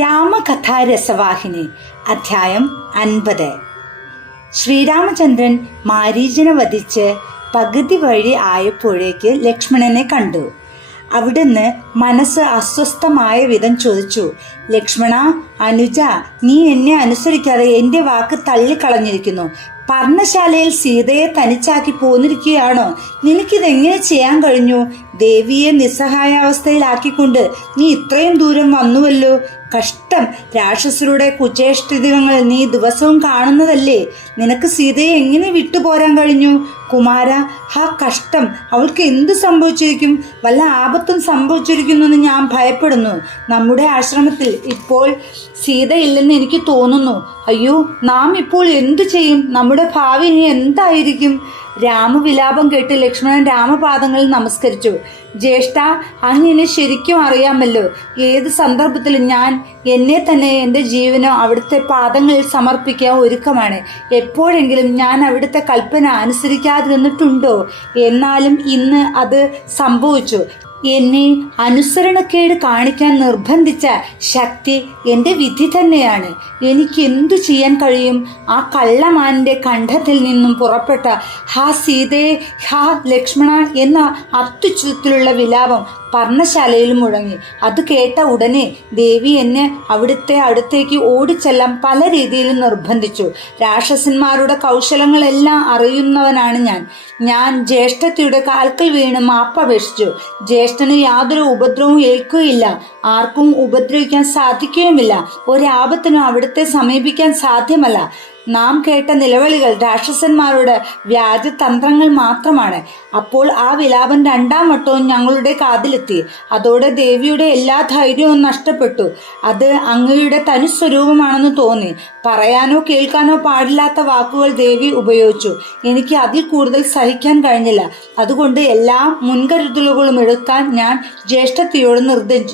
രാമകഥാരസവാഹിനി അധ്യായം അൻപത്. ശ്രീരാമചന്ദ്രൻ മാരീചനെ വധിച്ച് പകുതി വഴി ആയപ്പോഴേക്ക് ലക്ഷ്മണനെ കണ്ടു. അവിടുന്ന് മനസ്സ് അസ്വസ്ഥമായ വിധം ചോദിച്ചു ലക്ഷ്മണ അനുജ നീ എന്നെ അനുസരിക്കാതെ എന്റെ വാക്ക് തള്ളിക്കളഞ്ഞിരിക്കുന്നു. പർണശാലയിൽ സീതയെ തനിച്ചാക്കി പോന്നിരിക്കുകയാണോ? നിനക്കിതെങ്ങനെ ചെയ്യാൻ കഴിഞ്ഞു? ദേവിയെ നിസ്സഹായാവസ്ഥയിലാക്കിക്കൊണ്ട് നീ ഇത്രയും ദൂരം വന്നുവല്ലോ. കഷ്ടം. രാക്ഷസരുടെ കുചേഷ്ടിതങ്ങൾ നീ ദിവസവും കാണുന്നതല്ലേ? നിനക്ക് സീതയെ എങ്ങനെ വിട്ടുപോരാൻ കഴിഞ്ഞു? കുമാര ആ കഷ്ടം. അവൾക്ക് എന്തു സംഭവിച്ചിരിക്കും? വല്ല ആപത്തും സംഭവിച്ചിരിക്കുന്നെന്ന് ഞാൻ ഭയപ്പെടുന്നു. നമ്മുടെ ആശ്രമത്തിൽ ഇപ്പോൾ സീതയില്ലെന്ന് എനിക്ക് തോന്നുന്നു. അയ്യോ നാം ഇപ്പോൾ എന്തു ചെയ്യും? നമ്മുടെ ഭാവി ഇനി എന്തായിരിക്കും? രാമവിലാപം കേട്ട് ലക്ഷ്മണൻ രാമപാദങ്ങളിൽ നമസ്കരിച്ചു. ജ്യേഷ്ഠ അങ്ങിനെ ശരിക്കും അറിയാമല്ലോ. ഏത് സന്ദർഭത്തിലും ഞാൻ എന്നെ തന്നെ എന്റെ ജീവനോ അവിടുത്തെ പാദങ്ങളിൽ സമർപ്പിക്കാൻ ഒരുക്കമാണ്. എപ്പോഴെങ്കിലും ഞാൻ അവിടുത്തെ കൽപ്പന അനുസരിക്കാതിരുന്നിട്ടുണ്ടോ? എന്നാലും ഇന്ന് അത് സംഭവിച്ചു. എന്നെ അനുസരണക്കേട് കാണിക്കാൻ നിർബന്ധിച്ച ശക്തി എന്റെ വിധി തന്നെയാണ്. എനിക്ക് എന്തു ചെയ്യാൻ കഴിയും? ആ കള്ളമാന്റെ കണ്ഠത്തിൽ നിന്നും പുറപ്പെട്ട ഹാ സീതേ ഹാ ലക്ഷ്മണ എന്ന അത്യുച്ചത്തിലുള്ള വിലാപം പർണശാലയിൽ മുഴങ്ങി. അത് കേട്ട ഉടനെ ദേവി എന്നെ അവിടുത്തെ അടുത്തേക്ക് ഓടിച്ചെല്ലാൻ പല രീതിയിലും നിർബന്ധിച്ചു. രാക്ഷസന്മാരുടെ കൗശലങ്ങളെല്ലാം അറിയുന്നവനാണ് ഞാൻ. ഞാൻ ജ്യേഷ്ഠത്തിയുടെ കാൽക്കൽ വീണ് മാപ്പപേക്ഷിച്ചു ജ്യേഷ്ഠന് യാതൊരു ഉപദ്രവവും ഏൽക്കുകയില്ല. ആർക്കും ഉപദ്രവിക്കാൻ സാധിക്കുകയുമില്ല. ഒരാപത്തിനും അവിടുത്തെ സമീപിക്കാൻ സാധ്യമല്ല. നാം കേട്ട നിലവിളികൾ രാക്ഷസന്മാരുടെ വ്യാജതന്ത്രങ്ങൾ മാത്രമാണ്. അപ്പോൾ ആ വിലാപം രണ്ടാം വട്ടവും ഞങ്ങളുടെ കാതിലെത്തി. അതോടെ ദേവിയുടെ എല്ലാ ധൈര്യവും നഷ്ടപ്പെട്ടു. അത് അങ്ങയുടെ തനിസ്വരൂപമാണെന്ന് തോന്നി. പറയാനോ കേൾക്കാനോ പാടില്ലാത്ത വാക്കുകൾ ദേവി ഉപയോഗിച്ചു. എനിക്ക് അതിൽ കൂടുതൽ സഹിക്കാൻ കഴിഞ്ഞില്ല. അതുകൊണ്ട് എല്ലാ മുൻകരുതലുകളും എടുക്കാൻ ഞാൻ ജ്യേഷ്ഠത്തിയോട്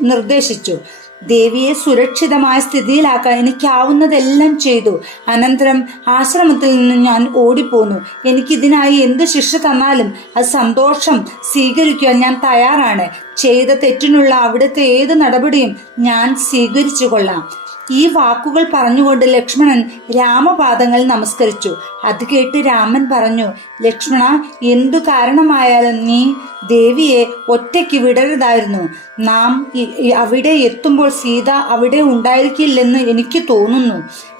നിർദ്ദേശിച്ചു. ദേവിയെ സുരക്ഷിതമായ സ്ഥിതിയിലാക്കാൻ എനിക്കാവുന്നതെല്ലാം ചെയ്തു. അനന്തരം ആശ്രമത്തിൽ നിന്ന് ഞാൻ ഓടിപ്പോന്നു. എനിക്കിതിനായി എന്ത് ശിക്ഷ തന്നാലും അത് സന്തോഷം സ്വീകരിക്കുവാൻ ഞാൻ തയ്യാറാണ്. ചെയ്ത തെറ്റിനുള്ള അവിടുത്തെ ഏത് നടപടിയും ഞാൻ സ്വീകരിച്ചു കൊള്ളാം. ഈ വാക്കുകൾ പറഞ്ഞുകൊണ്ട് ലക്ഷ്മണൻ രാമപാദങ്ങൾ നമസ്കരിച്ചു. അത് കേട്ട് രാമൻ പറഞ്ഞു ലക്ഷ്മണ എന്തു കാരണമായാലും നീ ദേവിയെ ഒറ്റയ്ക്ക് വിടരുതായിരുന്നു. നാം അവിടെ എത്തുമ്പോൾ സീത അവിടെ ഉണ്ടായിരിക്കില്ലെന്ന് എനിക്ക് തോന്നുന്നു.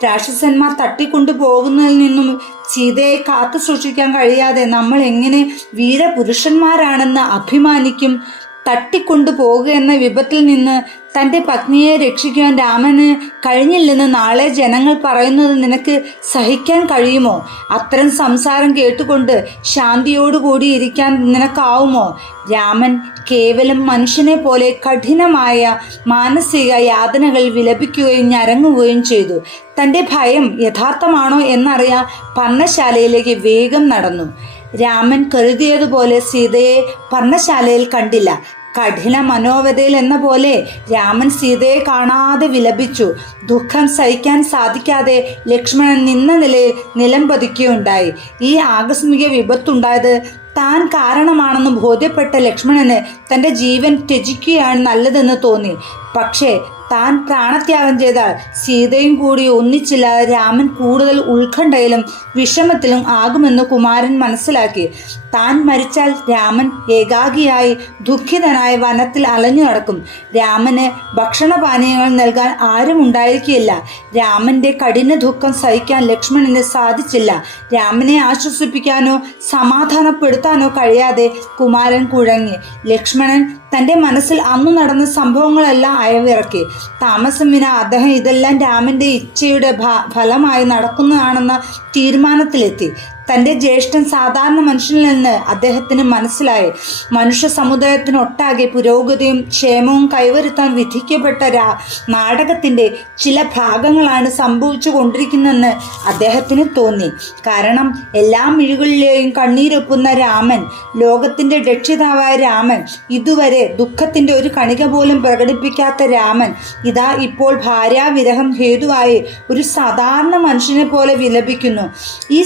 രാക്ഷസന്മാർ തട്ടിക്കൊണ്ടു പോകുന്നതിൽ നിന്നും സീതയെ കാത്തു സൂക്ഷിക്കാൻ കഴിയാതെ നമ്മൾ എങ്ങനെ വീരപുരുഷന്മാരാണെന്ന് അഭിമാനിക്കും? തട്ടിക്കൊണ്ടു പോകുക എന്ന വിപത്തിൽ നിന്ന് തന്റെ പത്നിയെ രക്ഷിക്കാൻ രാമന് കഴിഞ്ഞില്ലെന്ന് നാളെ ജനങ്ങൾ പറയുന്നത് നിനക്ക് സഹിക്കാൻ കഴിയുമോ? അത്തരം സംസാരം കേട്ടുകൊണ്ട് ശാന്തിയോടുകൂടി ഇരിക്കാൻ നിനക്കാവുമോ? രാമൻ കേവലം മനുഷ്യനെ പോലെ കഠിനമായ മാനസിക യാതനകൾ വിലപിക്കുകയും ഞരങ്ങുകയും ചെയ്തു. തന്റെ ഭയം യഥാർത്ഥമാണോ എന്നറിയാൻ പർണശാലയിലേക്ക് വേഗം നടന്നു. രാമൻ കരുതിയതുപോലെ സീതയെ പർണശാലയിൽ കണ്ടില്ല. കഠിന മനോവധയിൽ എന്ന പോലെ രാമൻ സീതയെ കാണാതെ വിലപിച്ചു. ദുഃഖം സഹിക്കാൻ സാധിക്കാതെ ലക്ഷ്മണൻ നിന്ന നിലയിൽ നിലം പതിക്കുകയുണ്ടായി. ഈ ആകസ്മിക വിപത്തുണ്ടായത് താൻ കാരണമാണെന്ന് ബോധ്യപ്പെട്ട ലക്ഷ്മണന് തന്റെ ജീവൻ ത്യജിക്കുകയാണ് നല്ലതെന്ന് തോന്നി. പക്ഷേ താൻ പ്രാണത്യാഗം ചെയ്താൽ സീതയും കൂടി ഒന്നിച്ചില്ലാതെ രാമൻ കൂടുതൽ ഉത്കണ്ഠയിലും വിഷമത്തിലും ആകുമെന്ന് കുമാരൻ മനസ്സിലാക്കി. താൻ മരിച്ചാൽ രാമൻ ഏകാഗിയായി ദുഃഖിതനായി വനത്തിൽ അലഞ്ഞു നടക്കും. രാമന് ഭക്ഷണപാനീയങ്ങൾ നൽകാൻ ആരും ഉണ്ടായിരിക്കില്ല രാമന്റെ കഠിന ദുഃഖം സഹിക്കാൻ ലക്ഷ്മണന് സാധിച്ചില്ല. രാമനെ ആശ്വസിപ്പിക്കാനോ സമാധാനപ്പെടുത്താനോ കഴിയാതെ കുമാരൻ കുഴങ്ങി. ലക്ഷ്മണൻ തന്റെ മനസ്സിൽ അന്നു നടന്ന സംഭവങ്ങളെല്ലാം അയവിറക്കി. താമസം വിന അദ്ദേഹം ഇതെല്ലാം രാമന്റെ ഇച്ഛയുടെ ഫലമായി നടക്കുന്നതാണെന്ന തീരുമാനത്തിലെത്തി. തന്റെ ജ്യേഷ്ഠൻ സാധാരണ മനുഷ്യനിൽ നിന്ന് അദ്ദേഹത്തിന് മനസ്സിലായി. മനുഷ്യ സമുദായത്തിനൊട്ടാകെ പുരോഗതിയും ക്ഷേമവും കൈവരുത്താൻ വിധിക്കപ്പെട്ട രാ നാടകത്തിന്റെ ചില ഭാഗങ്ങളാണ് സംഭവിച്ചു കൊണ്ടിരിക്കുന്നതെന്ന് അദ്ദേഹത്തിന് തോന്നി. കാരണം എല്ലാ മിഴികളിലെയും കണ്ണീരൊപ്പുന്ന രാമൻ ലോകത്തിന്റെ രക്ഷിതാവായ രാമൻ ഇതുവരെ ദുഃഖത്തിന്റെ ഒരു കണിക പോലും പ്രകടിപ്പിക്കാത്ത രാമൻ ഇതാ ഇപ്പോൾ ഭാര്യാവിരഹം ഹേതുവായി ഒരു സാധാരണ മനുഷ്യനെ പോലെ വിലപിക്കുന്നു. ഈ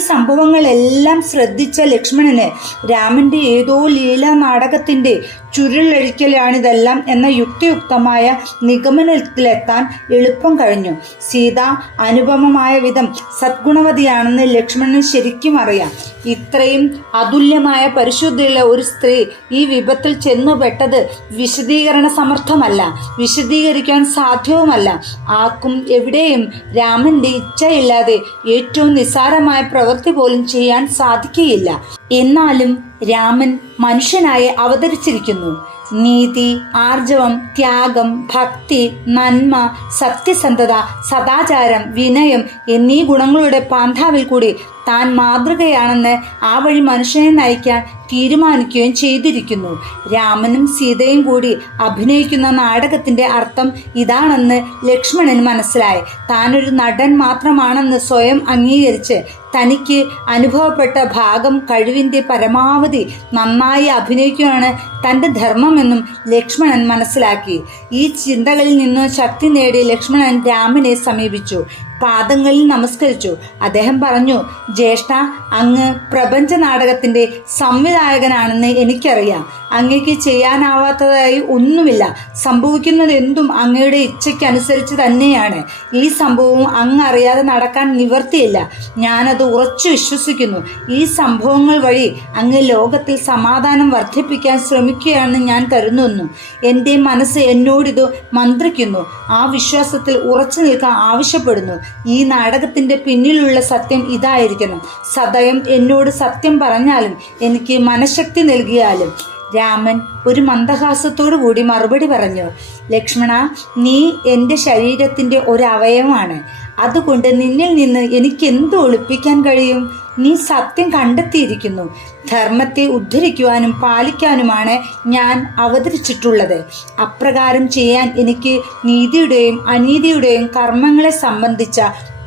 സംഭവങ്ങളെല്ലാം ശ്രദ്ധിച്ച ലക്ഷ്മണന് രാമന്റെ ഏതോ ലീലാ നാടകത്തിന്റെ ചുരുളഴിക്കലാണിതെല്ലാം എന്ന യുക്തിയുക്തമായ നിഗമനത്തിലെത്താൻ എളുപ്പം കഴിഞ്ഞു. സീത അനുപമമായ വിധം സദ്ഗുണവതിയാണെന്ന് ലക്ഷ്മണന് ശരിക്കും അറിയാം. ഇത്രയും അതുല്യമായ പരിശുദ്ധിയുള്ള ഒരു സ്ത്രീ ഈ വിപത്തിൽ ചെന്നുപെട്ടത് വിശദീകരണ സമർത്ഥമല്ല വിശദീകരിക്കാൻ സാധ്യവുമല്ല. ആർക്കും എവിടെയും രാമന്റെ ഇച്ഛയില്ലാതെ ഏറ്റവും നിസ്സാരമായ പ്രവൃത്തി പോലും ചെയ്യാൻ സാധിക്കുകയില്ല. എന്നാലും രാമൻ മനുഷ്യനായി അവതരിച്ചിരിക്കുന്നു. നീതി ആർജവം ത്യാഗം ഭക്തി നന്മ സത്യസന്ധത സദാചാരം വിനയം എന്നീ ഗുണങ്ങളുടെ പാന്താവിൽ കൂടി താൻ മാതൃകയാണെന്ന് ആ വഴി മനുഷ്യനെ നയിക്കാൻ തീരുമാനിക്കുകയും ചെയ്തിരിക്കുന്നു. രാമനും സീതയും കൂടി അഭിനയിക്കുന്ന നാടകത്തിന്റെ അർത്ഥം ഇതാണെന്ന് ലക്ഷ്മണന് മനസ്സിലായി. താനൊരു നടൻ മാത്രമാണെന്ന് സ്വയം അംഗീകരിച്ച് തനിക്ക് അനുഭവപ്പെട്ട ഭാഗം കഴിവിന്റെ പരമാവധി നന്നായി അഭിനയിക്കുകയാണ് തന്റെ ധർമ്മമെന്നും ലക്ഷ്മണൻ മനസ്സിലാക്കി. ഈ ചിന്തകളിൽ നിന്നും ശക്തി നേടി ലക്ഷ്മണൻ രാമനെ സമീപിച്ചു. പാദങ്ങളിൽ നമസ്കരിച്ചു. അദ്ദേഹം പറഞ്ഞു ജ്യേഷ്ഠ അങ്ങ് പ്രപഞ്ച നാടകത്തിന്റെ സംവിധായകനാണെന്ന് എനിക്കറിയാം. അങ്ങയ്ക്ക് ചെയ്യാനാവാത്തതായി ഒന്നുമില്ല. സംഭവിക്കുന്നത് എന്തും അങ്ങയുടെ ഇച്ഛയ്ക്കനുസരിച്ച് തന്നെയാണ്. ഈ സംഭവം അങ്ങ് അറിയാതെ നടക്കാൻ നിവർത്തിയില്ല. ഞാനത് ഉറച്ചു വിശ്വസിക്കുന്നു. ഈ സംഭവങ്ങൾ വഴി അങ്ങ് ലോകത്തിൽ സമാധാനം വർദ്ധിപ്പിക്കാൻ ശ്രമിക്കുകയാണെന്ന് ഞാൻ കരുതുന്നു. എന്റെ മനസ്സ് എന്നോടിത് മന്ത്രിക്കുന്നു. ആ വിശ്വാസത്തിൽ ഉറച്ചു നിൽക്കാൻ ആവശ്യപ്പെടുന്നു. ഈ നാടകത്തിന്റെ പിന്നിലുള്ള സത്യം ഇതായിരിക്കണം. സദയം എന്നോട് സത്യം പറഞ്ഞാലും എനിക്ക് മനഃശക്തി നൽകിയാലും രാമൻ ഒരു മന്ദഹാസത്തോടു കൂടി മറുപടി പറഞ്ഞു ലക്ഷ്മണ നീ എന്റെ ശരീരത്തിന്റെ ഒരു അവയവമാണ്. അതുകൊണ്ട് നിന്നിൽ നിന്ന് എനിക്ക് എന്ത് ഒളിപ്പിക്കാൻ കഴിയും? നീ സത്യം കണ്ടെത്തിയിരിക്കുന്നു. ധർമ്മത്തെ ഉദ്ധരിക്കുവാനും പാലിക്കാനുമാണ് ഞാൻ അവതരിച്ചിട്ടുള്ളത്. അപ്രകാരം ചെയ്യാൻ എനിക്ക് നീതിയുടെയും അനീതിയുടെയും കർമ്മങ്ങളെ സംബന്ധിച്ച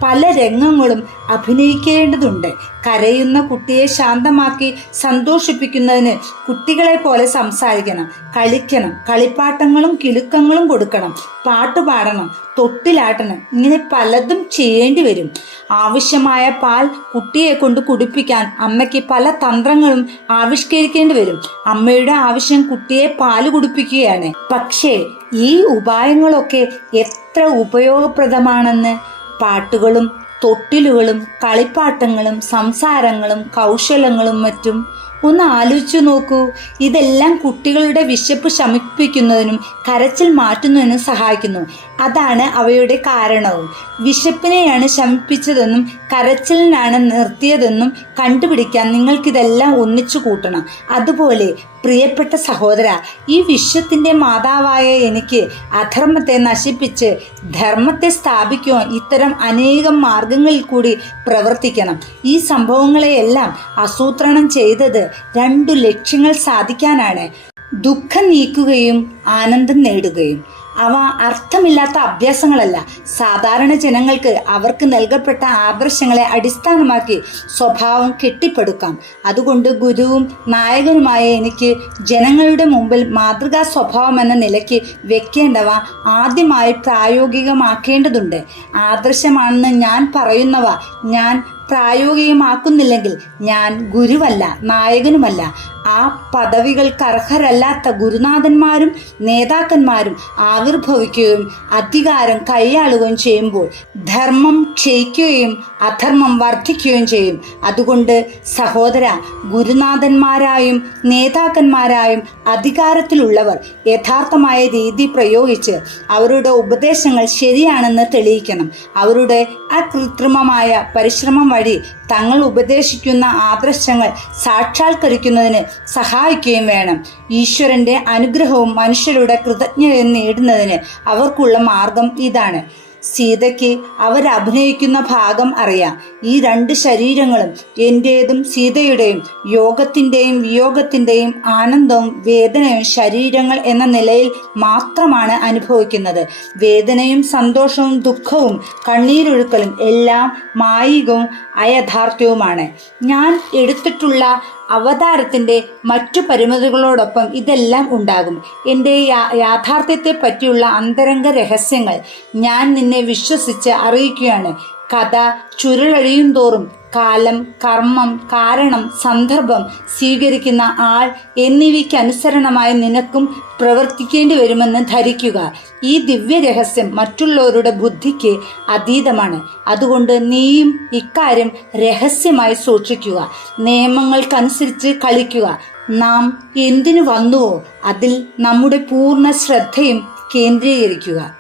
പല രംഗങ്ങളും അഭിനയിക്കേണ്ടതുണ്ട്. കരയുന്ന കുട്ടിയെ ശാന്തമാക്കി സന്തോഷിപ്പിക്കുന്നതിന് കുട്ടികളെ പോലെ സംസാരിക്കണം കളിക്കണം കളിപ്പാട്ടങ്ങളും കിലുക്കങ്ങളും കൊടുക്കണം പാട്ട് പാടണം തൊട്ടിലാട്ടണം ഇങ്ങനെ പലതും ചെയ്യേണ്ടി വരും. ആവശ്യമായ പാൽ കുട്ടിയെ കൊണ്ട് കുടിപ്പിക്കാൻ അമ്മയ്ക്ക് പല തന്ത്രങ്ങളും ആവിഷ്കരിക്കേണ്ടി വരും. അമ്മയുടെ ആവശ്യം കുട്ടിയെ പാൽ കുടിപ്പിക്കുകയാണ്. പക്ഷേ ഈ ഉപായങ്ങളൊക്കെ എത്ര ഉപയോഗപ്രദമാണെന്ന് പാട്ടുകളും തൊട്ടിലുകളും കളിപ്പാട്ടങ്ങളും സംസാരങ്ങളും കൗശലങ്ങളും മറ്റും ഒന്ന് ആലോചിച്ചു നോക്കൂ. ഇതെല്ലാം കുട്ടികളുടെ വിശപ്പ് ശമിപ്പിക്കുന്നതിനും കരച്ചിൽ മാറ്റുന്നതിനും സഹായിക്കുന്നു. അതാണ് അവയുടെ കാരണവും. വിശപ്പിനെയാണ് ശമിപ്പിച്ചതെന്നും കരച്ചിലിനാണ് നിർത്തിയതെന്നും കണ്ടുപിടിക്കാൻ നിങ്ങൾക്കിതെല്ലാം ഒന്നിച്ചു കൂട്ടണം. അതുപോലെ പ്രിയപ്പെട്ട സഹോദര ഈ വിശ്വത്തിന്റെ മാതാവായ എനിക്ക് അധർമ്മത്തെ നശിപ്പിച്ച് ധർമ്മത്തെ സ്ഥാപിക്കുവാൻ ഇത്തരം അനേകം മാർഗങ്ങളിൽ കൂടി പ്രവർത്തിക്കണം. ഈ സംഭവങ്ങളെയെല്ലാം ആസൂത്രണം ചെയ്തത് രണ്ടു ലക്ഷ്യങ്ങൾ സാധിക്കാനാണ്. ദുഃഖം നീക്കുകയും ആനന്ദം നേടുകയും. അവ അർത്ഥമില്ലാത്ത അഭ്യാസങ്ങളല്ല. സാധാരണ ജനങ്ങൾക്ക് അവർക്ക് നൽകപ്പെട്ട ആദർശങ്ങളെ അടിസ്ഥാനമാക്കി സ്വഭാവം കെട്ടിപ്പടുക്കാം. അതുകൊണ്ട് ഗുരുവും നായകനുമായ എനിക്ക് ജനങ്ങളുടെ മുമ്പിൽ മാതൃകാ സ്വഭാവം എന്ന നിലയ്ക്ക് വെക്കേണ്ടവ ആദ്യമായി പ്രായോഗികമാക്കേണ്ടതുണ്ട്. ആദർശമാണെന്ന് ഞാൻ പറയുന്നവ ഞാൻ പ്രായോഗികമാക്കുന്നില്ലെങ്കിൽ ഞാൻ ഗുരുവല്ല നായകനുമല്ല. ആ പദവികൾക്ക് അർഹരല്ലാത്ത ഗുരുനാഥന്മാരും നേതാക്കന്മാരും ആവിർഭവിക്കുകയും അധികാരം കൈയാളുകയും ചെയ്യുമ്പോൾ ധർമ്മം ക്ഷയിക്കുകയും അധർമ്മം വർദ്ധിക്കുകയും ചെയ്യും. അതുകൊണ്ട് സഹോദര ഗുരുനാഥന്മാരായും നേതാക്കന്മാരായും അധികാരത്തിലുള്ളവർ യഥാർത്ഥമായ രീതി പ്രയോഗിച്ച് അവരുടെ ഉപദേശങ്ങൾ ശരിയാണെന്ന് തെളിയിക്കണം. അവരുടെ അകൃത്രിമമായ പരിശ്രമം വഴി തങ്ങൾ ഉപദേശിക്കുന്ന ആദർശങ്ങൾ സാക്ഷാത്കരിക്കുന്നതിന് സഹായിക്കുകയും വേണം. ഈശ്വരന്റെ അനുഗ്രഹവും മനുഷ്യരുടെ കൃതജ്ഞതയും നേടുന്നതിന് അവർക്കുള്ള മാർഗം ഇതാണ്. സീതയ്ക്ക് അവരഭിനയിക്കുന്ന ഭാഗം അറിയാം. ഈ രണ്ട് ശരീരങ്ങളും എന്റേതും സീതയുടെയും യോഗത്തിന്റെയും വിയോഗത്തിന്റെയും ആനന്ദവും വേദനയും ശരീരങ്ങൾ എന്ന നിലയിൽ മാത്രമാണ് അനുഭവിക്കുന്നത്. വേദനയും സന്തോഷവും ദുഃഖവും കണ്ണീരൊഴുക്കലും എല്ലാം മായികവും അയഥാർത്ഥ്യവുമാണ് ഞാൻ എടുത്തിട്ടുള്ള അവതാരത്തിന്റെ മറ്റു പരിമിതികളോടൊപ്പം ഇതെല്ലാം ഉണ്ടാകും. എന്റെ യാഥാർത്ഥ്യത്തെ പറ്റിയുള്ള അന്തരംഗ രഹസ്യങ്ങൾ ഞാൻ നിന്നെ വിശ്വസിച്ച് അറിയിക്കുകയാണ്. കഥ ചുരുളഴിയും തോറും കാലം കർമ്മം കാരണം സന്ദർഭം സ്വീകരിക്കുന്ന ആൾ എന്നിവയ്ക്കനുസരണമായി നിനക്കും പ്രവർത്തിക്കേണ്ടി വരുമെന്ന് ധരിക്കുക. ഈ ദിവ്യ രഹസ്യം മറ്റുള്ളവരുടെ ബുദ്ധിക്ക് അതീതമാണ്. അതുകൊണ്ട് നീയും ഇക്കാര്യം രഹസ്യമായി സൂക്ഷിക്കുക. നിയമങ്ങൾക്കനുസരിച്ച് കളിക്കുക. നാം എന്തിനു വന്നുവോ അതിൽ നമ്മുടെ പൂർണ ശ്രദ്ധയും കേന്ദ്രീകരിക്കുക.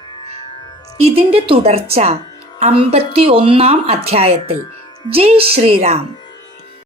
ഇതിന്റെ തുടർച്ച അമ്പത്തി ഒന്നാം അധ്യായത്തിൽ. जय श्री राम